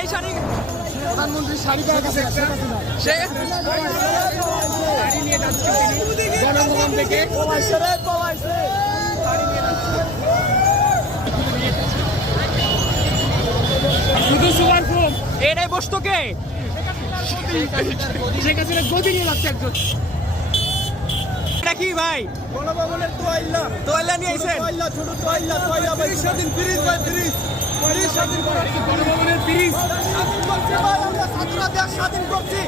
এই শাড়ি প্রধানমন্ত্রীর শাড়ি পাওয়া গেছে সে শাড়ি নিয়ে যাচ্ছে তিনি গণভবন থেকে শুধু সুপার ফোম এটাই বসতো কে শেখ হাসিনা গদি নিয়ে যাচ্ছে একজন এটা কি ভাই গণভবনের তোয়াইল্লা তোয়াইলা নিয়ে আইছেন ছোট তোয়াইল্লা ভাই স্বাধীন ফ্রিজ ভাই ফ্রিজ স্বাধীন গণভবনের 30 স্বাধীন করছি ভাই আমরা ছাত্ররা দেশ স্বাধীন করছি